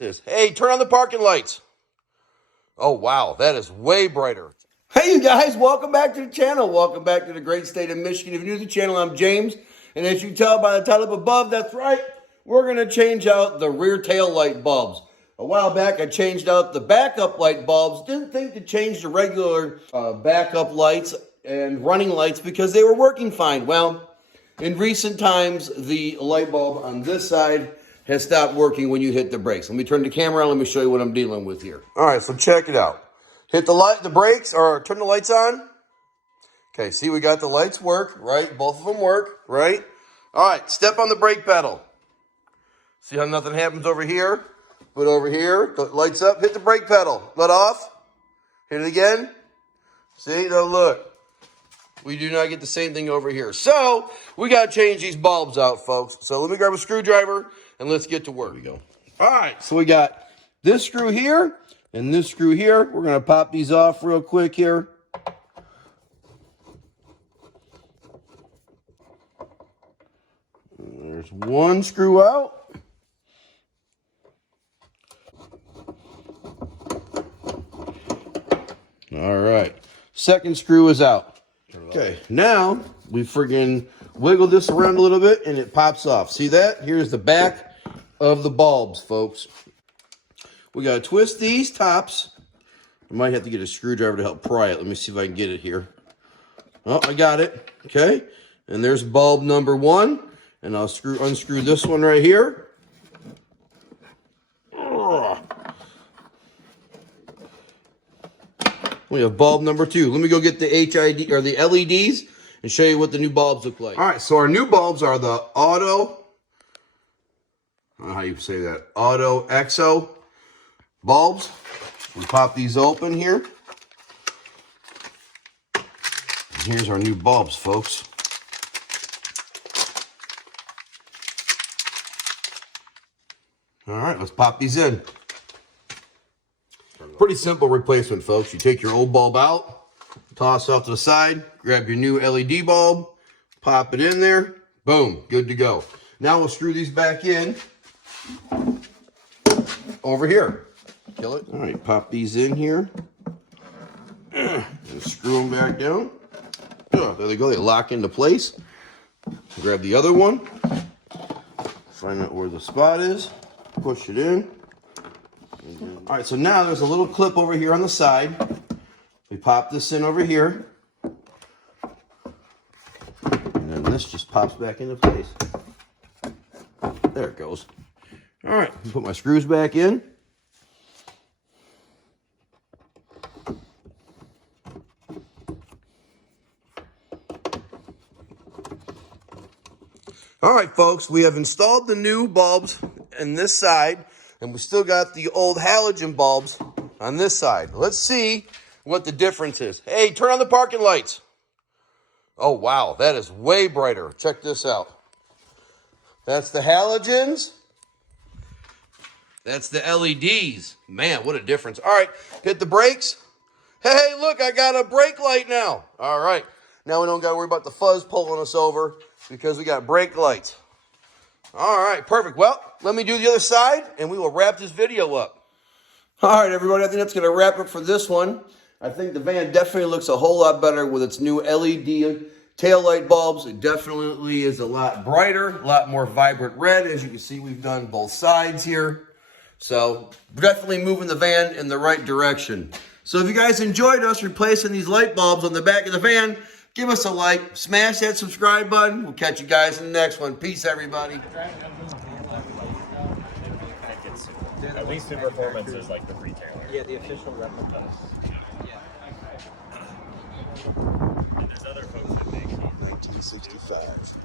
Hey, turn on the parking lights. Oh, wow, that is way brighter. Hey, you guys, welcome back to the channel. Welcome back to the great state of Michigan. If you're new to the channel, I'm James. And as you can tell by the title up above, that's right, we're going to change out the rear tail light bulbs. A while back, I changed out the backup light bulbs. Didn't think to change the regular backup lights and running lights because they were working fine. Well, in recent times, the light bulb on this side has stopped working when you hit the brakes. Let me turn the camera on. Let me show you what I'm dealing with here. All right, so check it out. Hit the brakes, or turn the lights on. Okay, see, we got the lights work, right? Both of them work, right? All right, step on the brake pedal. See how nothing happens over here? But over here, the lights up, hit the brake pedal. Let off. Hit it again. See, now look. We do not get the same thing over here. So, we got to change these bulbs out, folks. So, let me grab a screwdriver, and let's get to work. Here we go. All right, so we got this screw here and this screw here. We're going to pop these off real quick here. There's one screw out. All right, second screw is out. Okay, now we friggin' wiggle this around a little bit and it pops off. See that? Here's the back of the bulbs, folks. We gotta twist these tops. I might have to get a screwdriver to help pry it. Let me see if I can get it here. Oh, I got it. Okay, and there's bulb number one. And I'll unscrew this one right here. We have bulb number two. Let me go get the HID or the LEDs and show you what the new bulbs look like. All right, so our new bulbs are the Auto, I don't know how you say that, Auto EXO bulbs. We pop these open here. And here's our new bulbs, folks. All right, let's pop these in. Pretty simple replacement, folks. You take your old bulb out, toss it off to the side, grab your new LED bulb, pop it in there, boom, good to go. Now we'll screw these back in over here. Kill it. All right, pop these in here and screw them back down. There they go, they lock into place. Grab the other one, find out where the spot is, push it in. All right, so now there's a little clip over here on the side. We pop this in over here. And then this just pops back into place. There it goes. All right, put my screws back in. All right, folks, we have installed the new bulbs on this side. And we still got the old halogen bulbs on this side. Let's see what the difference is. Hey, turn on the parking lights. Oh, wow, that is way brighter. Check this out. That's the halogens. That's the LEDs. Man, what a difference. All right, hit the brakes. Hey, look, I got a brake light now. All right, now we don't got to worry about the fuzz pulling us over because we got brake lights. All right, perfect. Well, let me do the other side, and we will wrap this video up. All right, everybody, I think that's going to wrap it for this one. I think the van definitely looks a whole lot better with its new LED taillight bulbs. It definitely is a lot brighter, a lot more vibrant red. As you can see, we've done both sides here. So, definitely moving the van in the right direction. So, if you guys enjoyed us replacing these light bulbs on the back of the van, give us a like, smash that subscribe button. We'll catch you guys in the next one. Peace, everybody. At least in performance is like the retailer. Yeah, the official replica. Yeah. And there's other folks that make 1965.